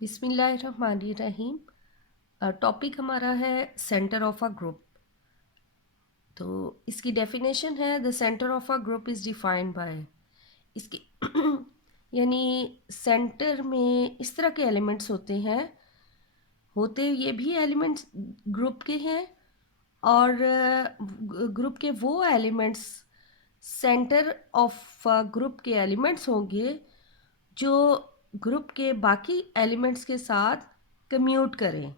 बिस्मिल्लाहिर्रहमानिर्रहीम। टॉपिक हमारा है सेंटर ऑफ अ ग्रुप। तो इसकी डेफिनेशन है the centre of a group is defined by इसकी यानी सेंटर में इस तरह के एलिमेंट्स होते ये भी एलिमेंट्स ग्रुप के हैं, और ग्रुप के वो एलिमेंट्स सेंटर ऑफ ग्रुप के एलिमेंट्स होंगे जो ग्रुप के बाकी एलिमेंट्स के साथ कम्यूट करें,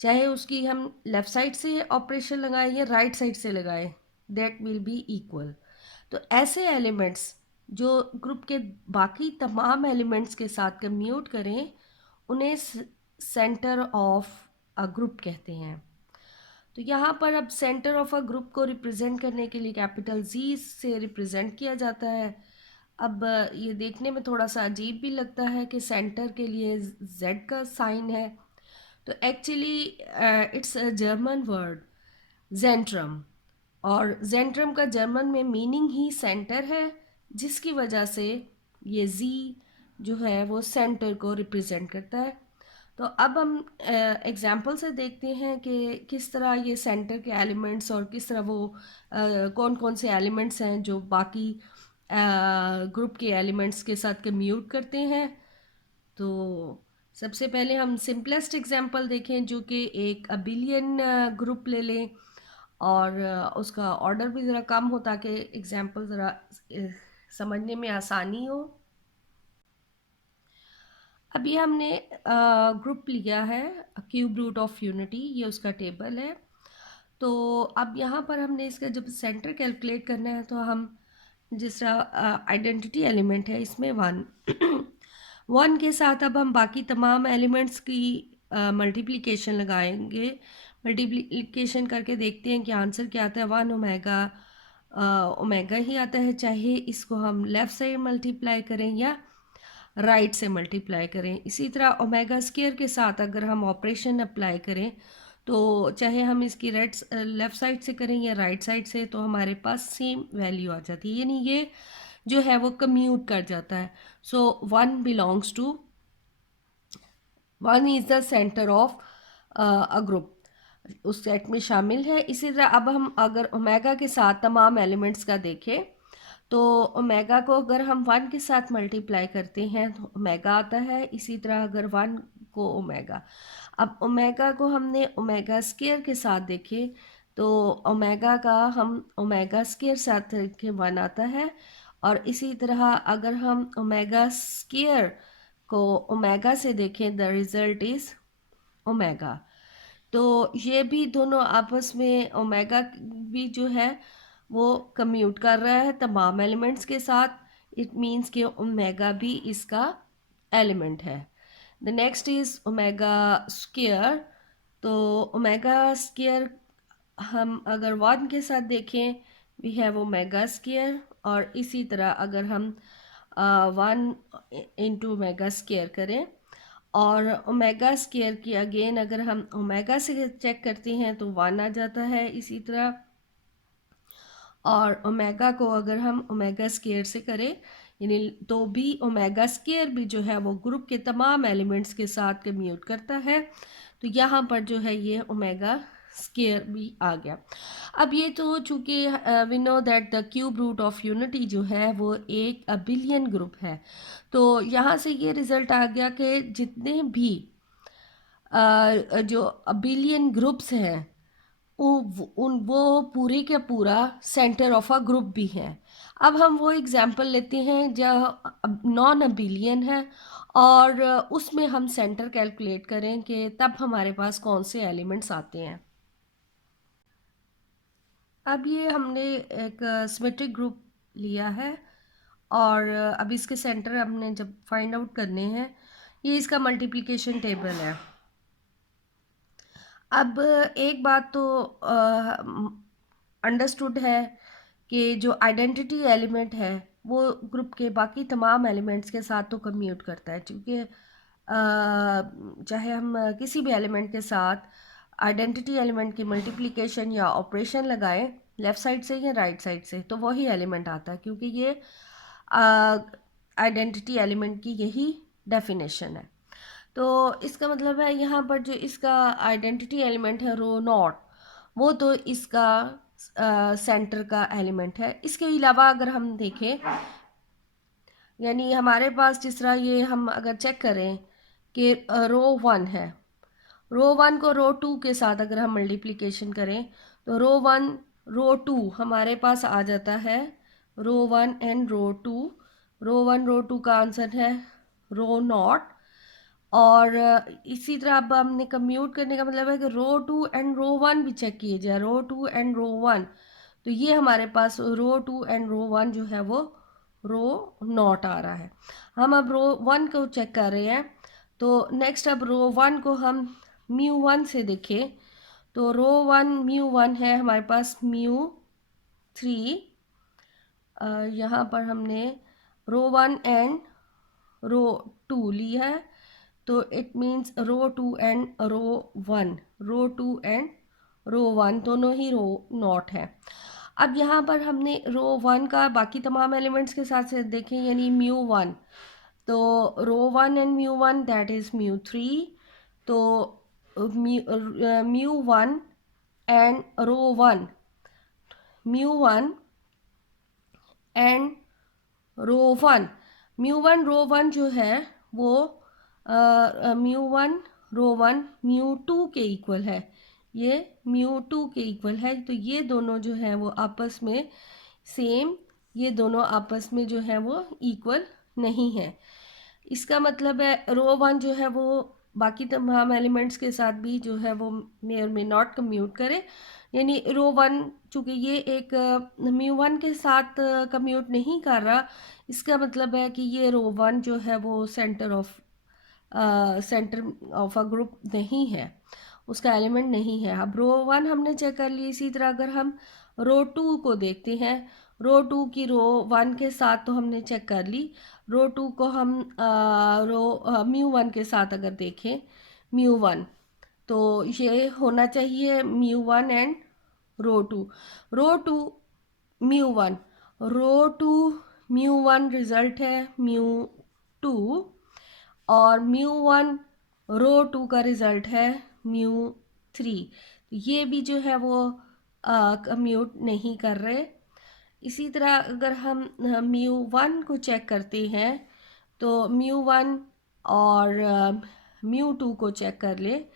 चाहे उसकी हम लेफ़्ट साइड से ऑपरेशन लगाएं या राइट साइड से लगाएं, दैट विल बी इक्वल। तो ऐसे एलिमेंट्स जो ग्रुप के बाकी तमाम एलिमेंट्स के साथ कम्यूट करें उन्हें सेंटर ऑफ अ ग्रुप कहते हैं। तो यहाँ पर अब सेंटर ऑफ अ ग्रुप को रिप्रेजेंट करने के लिए कैपिटल जी से रिप्रेजेंट किया जाता है। अब ये देखने में थोड़ा सा अजीब भी लगता है कि सेंटर के लिए जेड का साइन है। तो actually it's a German word zentrum, और जेंट्रम का जर्मन में मीनिंग ही सेंटर है, जिसकी वजह से ये जी जो है वो सेंटर को रिप्रेजेंट करता है। तो अब हम एग्जाम्पल से देखते हैं कि किस तरह ये सेंटर के एलिमेंट्स और किस तरह वो कौन कौन से एलिमेंट्स हैं जो बाकी ग्रुप के एलिमेंट्स के साथ कम्यूट करते हैं। तो सबसे पहले हम सिंपलेस्ट एग्जांपल देखें जो कि एक अबिलियन ग्रुप ले लें, और उसका ऑर्डर भी ज़रा कम हो ताकि एग्जांपल ज़रा समझने में आसानी हो। अभी हमने ग्रुप लिया है क्यूब रूट ऑफ यूनिटी, ये उसका टेबल है। तो अब यहाँ पर हमने इसका जब सेंटर कैलकुलेट करना है तो हम जिस तरह आइडेंटिटी एलिमेंट है इसमें वन वन के साथ अब हम बाकी तमाम एलिमेंट्स की मल्टीप्लिकेशन लगाएंगे। मल्टीप्लिकेशन करके देखते हैं कि आंसर क्या आता है। वन ओमेगा ओमेगा ही आता है, चाहे इसको हम लेफ़्ट साइड मल्टीप्लाई करें या राइट से मल्टीप्लाई करें। इसी तरह ओमेगा स्क्वायर के साथ अगर हम ऑपरेशन अप्लाई करें तो चाहे हम इसकी लेफ़्ट साइड से करें या राइट साइड से, तो हमारे पास सेम वैल्यू आ जाती है, यानी ये जो है वो कम्यूट कर जाता है। So one belongs to one is the centre of a group, उस सेट में शामिल है। इसी तरह अब हम अगर ओमेगा के साथ तमाम एलिमेंट्स का देखें तो ओमेगा को अगर हम वन के साथ मल्टीप्लाई करते हैं तो ओमेगा आता है। इसी तरह अगर वन को ओमेगा, अब ओमेगा को हमने ओमेगा स्क्वायर के साथ देखें तो ओमेगा का हम ओमेगा स्क्वायर साथ के वन आता है। और इसी तरह अगर हम ओमेगा स्क्वायर को ओमेगा से देखें द रिज़ल्ट इज़ ओमेगा। तो ये भी दोनों आपस में ओमेगा भी जो है वो कम्यूट कर रहा है तमाम एलिमेंट्स के साथ। इट मीन्स कि ओमेगा भी इसका एलिमेंट है। The next is omega square. तो ओमेगा स्क्वायर हम अगर वन के साथ देखें वी हैव ओमेगा स्क्वायर, और इसी तरह अगर हम वन इंटू ओमेगा स्क्वायर करें और ओमेगा स्क्वायर की अगेन अगर हम ओमेगा से चेक करते हैं तो वन आ जाता है। इसी तरह और ओमेगा को अगर हम ओमेगा स्क्वायर से करें यानी तो भी ओमेगा स्क्वायर भी जो है वो ग्रुप के तमाम एलिमेंट्स के साथ कम्यूट करता है। तो यहाँ पर जो है ये ओमेगा स्क्वायर भी आ गया। अब ये तो चूँकि we know that the cube root of unity जो है वो एक अबिलियन ग्रुप है, तो यहाँ से ये रिज़ल्ट आ गया कि जितने भी जो अबिलियन ग्रुप्स हैं वो पूरे का पूरा सेंटर ऑफ अ ग्रुप भी हैं। अब हम वो एग्जांपल लेते हैं जो नॉन अबिलियन है, और उसमें हम सेंटर कैलकुलेट करें कि तब हमारे पास कौन से एलिमेंट्स आते हैं। अब ये हमने एक सिमेट्रिक ग्रुप लिया है, और अब इसके सेंटर हमने जब फाइंड आउट करने हैं, ये इसका मल्टीप्लिकेशन टेबल है। अब एक बात तो अंडरस्टूड है कि जो आइडेंटिटी एलिमेंट है वो ग्रुप के बाकी तमाम एलिमेंट्स के साथ तो कम्यूट करता है, क्योंकि चाहे हम किसी भी एलिमेंट के साथ आइडेंटिटी एलिमेंट की मल्टीप्लिकेशन या ऑपरेशन लगाएं लेफ़्ट साइड से या राइट साइड से तो वही एलिमेंट आता है, क्योंकि ये आइडेंटिटी एलिमेंट की यही डेफिनेशन है। तो इसका मतलब है यहाँ पर जो इसका आइडेंटिटी एलिमेंट है रो नॉट, वो तो इसका सेंटर का एलिमेंट है। इसके अलावा अगर हम देखें, यानी हमारे पास जिस तरह ये हम अगर चेक करें कि रो वन है, रो वन को रो टू के साथ अगर हम मल्टीप्लिकेशन करें तो रो वन रो टू हमारे पास आ जाता है rho one and rho two. Rho one rho two का आंसर है रो नॉट। और इसी तरह अब हमने कम्यूट करने का मतलब है कि रो टू एंड रो वन भी चेक किए जाए, रो टू एंड रो वन। तो ये हमारे पास रो टू एंड रो वन जो है वो रो नॉट आ रहा है। हम अब रो वन को चेक कर रहे हैं। तो नेक्स्ट अब रो वन को हम म्यू वन से देखें तो रो वन म्यू वन है हमारे पास म्यू थ्री। यहाँ पर हमने rho one and rho two ली है, तो it means rho two and rho one, rho two and rho one दोनों ही रो नॉट है। अब यहाँ पर हमने रो वन का बाकी तमाम एलिमेंट्स के साथ से देखें, यानी म्यू वन, तो rho one and mu one that is mu three. तो mu one and rho one, mu one and rho one, mu one rho one जो है वो mu one rho one mu two के equal है, ये mu two के equal है। तो ये दोनों जो है वो आपस में सेम, ये दोनों आपस में जो है वो इक्वल नहीं है। इसका मतलब है रो वन जो है वो बाकी तमाम एलिमेंट्स के साथ भी जो है वो मे और मे नॉट कम्यूट करे, यानी रो वन चूँकि ये एक म्यू वन के साथ कम्यूट नहीं कर रहा, इसका मतलब है कि ये रो वन जो है वो सेंटर ऑफ अ ग्रुप नहीं है, उसका एलिमेंट नहीं है। अब रो वन हमने चेक कर ली। इसी तरह अगर हम रो टू को देखते हैं, रो टू की रो वन के साथ तो हमने चेक कर ली, रो टू को हम म्यू वन के साथ अगर देखें, म्यू वन, तो ये होना चाहिए mu one and rho two, rho two mu one, rho two mu one result है म्यू टू, और म्यू वन रो टू का रिजल्ट है म्यू थ्री। ये भी जो है वो कम्यूट नहीं कर रहे। इसी तरह अगर हम म्यू वन को चेक करते हैं तो म्यू वन और म्यू टू को चेक कर ले,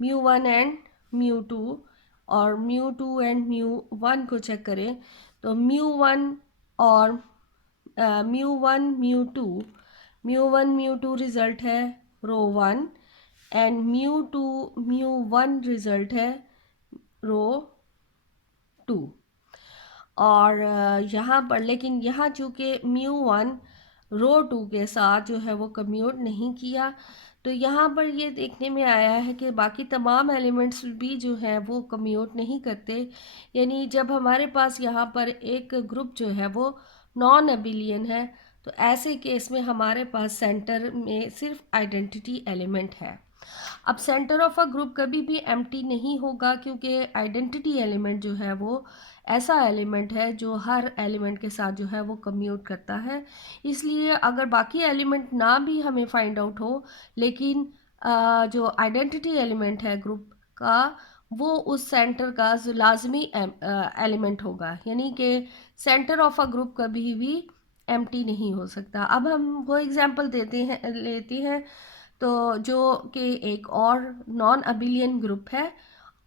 mu one and mu two, और mu two and mu one को चेक करें तो म्यू वन और mu one mu two result है rho one, and mu one result है रो टू। और यहाँ पर लेकिन यहाँ चूँकि म्यू वन रो टू के साथ जो है वो कम्यूट नहीं किया, तो यहाँ पर ये देखने में आया है कि बाकी तमाम एलिमेंट्स भी जो है वो कम्यूट नहीं करते। यानी जब हमारे पास यहाँ पर एक ग्रुप जो है वो नॉन अबिलियन है, तो ऐसे केस में हमारे पास सेंटर में सिर्फ आइडेंटिटी एलिमेंट है। अब सेंटर ऑफ अ ग्रुप कभी भी एम्प्टी नहीं होगा, क्योंकि आइडेंटिटी एलिमेंट जो है वो ऐसा एलिमेंट है जो हर एलिमेंट के साथ जो है वो कम्यूट करता है। इसलिए अगर बाकी एलिमेंट ना भी हमें फाइंड आउट हो, लेकिन जो आइडेंटिटी एलिमेंट है ग्रुप का वो उस सेंटर का लाजमी एलिमेंट होगा, यानी कि सेंटर ऑफ अ ग्रुप कभी भी एम्प्टी नहीं हो सकता। अब हम वो एग्जांपल लेते हैं तो जो कि एक और नॉन अबिलियन ग्रुप है,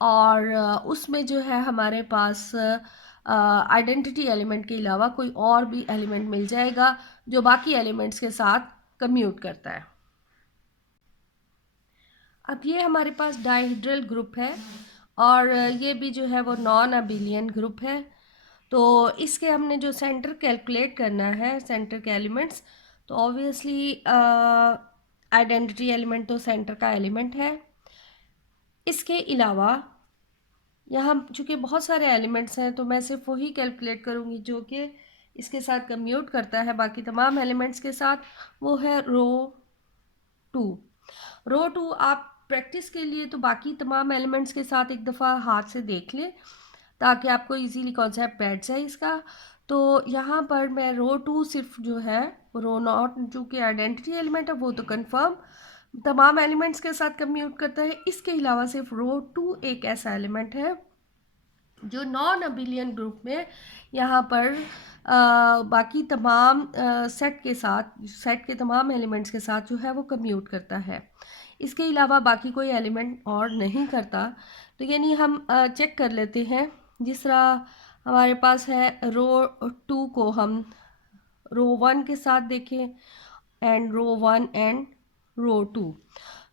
और उसमें जो है हमारे पास आइडेंटिटी एलिमेंट के अलावा कोई और भी एलिमेंट मिल जाएगा जो बाकी एलिमेंट्स के साथ कम्यूट करता है। अब ये हमारे पास डाइहेड्रल ग्रुप है, और ये भी जो है वो नॉन अबिलियन ग्रुप है। तो इसके हमने जो सेंटर कैलकुलेट करना है, सेंटर के एलिमेंट्स, तो ऑब्वियसली आइडेंटिटी एलिमेंट तो सेंटर का एलिमेंट है। इसके अलावा यहाँ चूँकि बहुत सारे एलिमेंट्स हैं, तो मैं सिर्फ वही कैलकुलेट करूँगी जो कि इसके साथ कम्यूट करता है बाकी तमाम एलिमेंट्स के साथ, वो है रो टू। रो टू आप प्रैक्टिस के लिए तो बाकी तमाम एलिमेंट्स के साथ एक दफ़ा हाथ से देख लें ताकि आपको इजीली कॉन्सेप्ट बैठ जाए इसका। तो यहाँ पर मैं रो टू सिर्फ जो है, रो नॉट जो कि आइडेंटिटी एलिमेंट है वो तो कंफर्म तमाम एलिमेंट्स के साथ कम्यूट करता है। इसके अलावा सिर्फ रो टू एक ऐसा एलिमेंट है जो नॉन अबिलियन ग्रुप में यहाँ पर बाकी तमाम सेट के साथ, सेट के तमाम एलिमेंट्स के साथ जो है वो कम्यूट करता है। इसके अलावा बाकी कोई एलिमेंट और नहीं करता। तो यानी हम चेक कर लेते हैं। जिस तरह हमारे पास है रो टू को हम रो वन के साथ देखें, and rho one and rho two.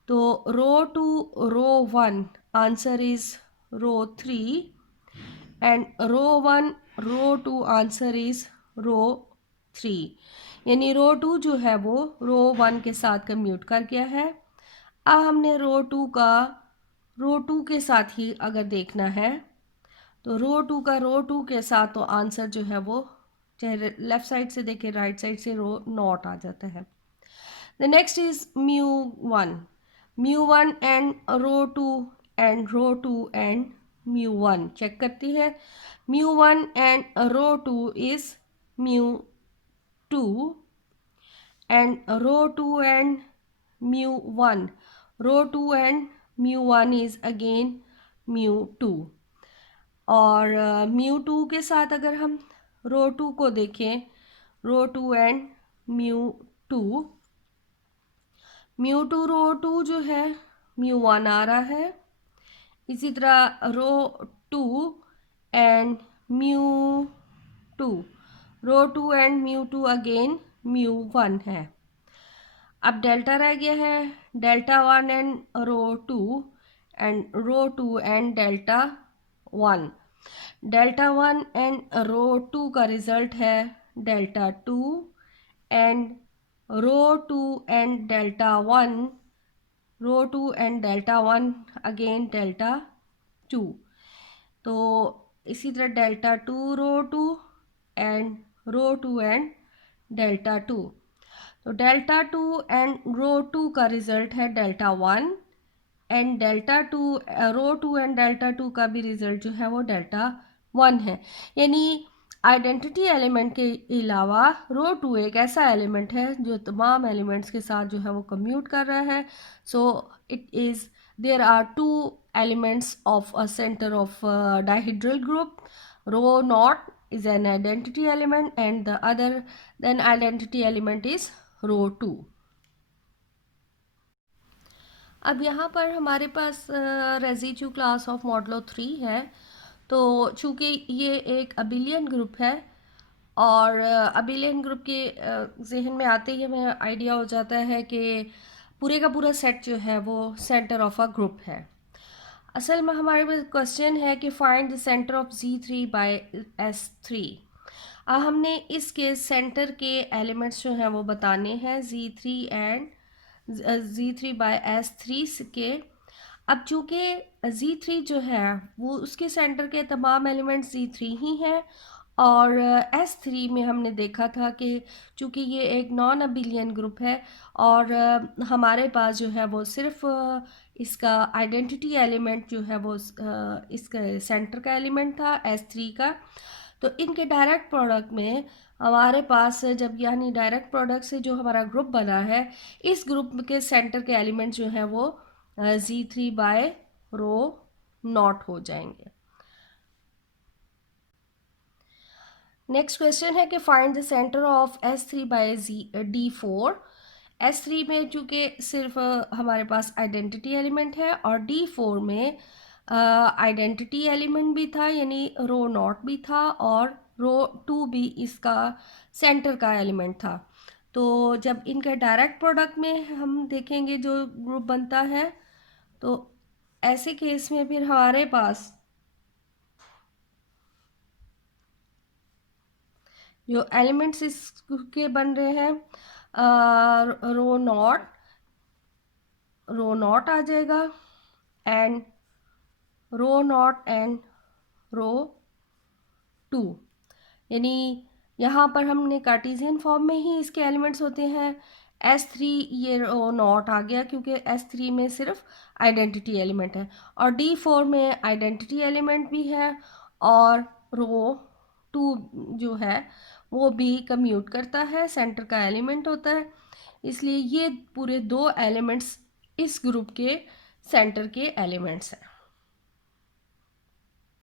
तो rho two rho one answer is rho three, and rho one rho two answer is rho three. यानी रो टू जो है वो रो वन के साथ कम्यूट कर गया है। अब हमने रो टू का रो टू के साथ ही अगर देखना है, तो रो टू का रो टू के साथ तो आंसर जो है वो चाहे लेफ्ट साइड से देखें राइट साइड से रो नॉट आ जाता है। The next is mu one and rho two and rho two and mu one check करती है। Mu one and rho two is mu two, and rho two and mu one, rho two and mu one is again mu two. और mu two के साथ अगर हम rho two को देखें, rho two and mu two, mu two rho two जो है mu one आ रहा है। इसी तरह rho two and mu two, rho two and mu two again mu one है। अब डेल्टा रह गया है, delta one and rho two, and rho two and delta one. Delta one and rho two का रिजल्ट है delta two, and rho two and delta one, rho two and delta one again delta two. तो इसी तरह delta two rho two and rho two and delta two. तो delta two and rho two का result है delta one, and delta two rho two and delta two का भी result जो है वो डेल्टा वन है। यानी आइडेंटिटी एलिमेंट के अलावा रो टू एक ऐसा एलिमेंट है जो तमाम एलिमेंट्स के साथ जो है वो कम्यूट कर रहा है। So it is there are two elements of a centre of dihedral group. Rho naught is an identity element and the other then identity element is row 2। अब यहाँ पर हमारे पास रेजिड्यू क्लास ऑफ मॉडलो 3 है। तो चूँकि ये एक abelian group है और अबिलियन ग्रुप के जहन में आते ही हमें आइडिया हो जाता है कि पूरे का पूरा सेट जो है वो सेंटर ऑफ अ ग्रुप है। असल में हमारे पास क्वेश्चन है कि find the centre of Z3 by S3। हमने इसके सेंटर के एलिमेंट्स जो हैं वो बताने हैं Z3 and Z3 by S3 के। अब चूँकि Z3 जो है वो उसके सेंटर के तमाम एलिमेंट्स Z3 ही हैं, और S3 में हमने देखा था कि चूँकि ये एक नॉन अबिलियन ग्रुप है और हमारे पास जो है वो सिर्फ इसका आइडेंटिटी एलिमेंट जो है वो इसका सेंटर का एलिमेंट था S3 का। तो इनके डायरेक्ट प्रोडक्ट में हमारे पास जब यानी डायरेक्ट प्रोडक्ट से जो हमारा ग्रुप बना है, इस ग्रुप के सेंटर के एलिमेंट जो हैं वो Z3 बाय रो नॉट हो जाएंगे। नेक्स्ट क्वेश्चन है कि find the centre of S3 by D4। S3 में चूँकि सिर्फ हमारे पास आइडेंटिटी एलिमेंट है और D4 में आइडेंटिटी एलिमेंट भी था यानी रो नॉट भी था और रो टू भी इसका सेंटर का एलिमेंट था। तो जब इनका डायरेक्ट प्रोडक्ट में हम देखेंगे जो ग्रुप बनता है, तो ऐसे केस में फिर हमारे पास जो एलिमेंट्स इसके बन रहे हैं रो नॉट आ जाएगा, and rho naught and rho two. यानी यहाँ पर हमने कार्टेशियन फॉर्म में ही इसके एलिमेंट्स होते हैं। S3 ये रो नॉट आ गया क्योंकि S3 में सिर्फ आइडेंटिटी एलिमेंट है, और D4 में आइडेंटिटी एलिमेंट भी है और रो टू जो है वो बी कम्यूट करता है, सेंटर का एलिमेंट होता है, इसलिए ये पूरे दो एलिमेंट्स इस ग्रुप के सेंटर के एलिमेंट्स हैं।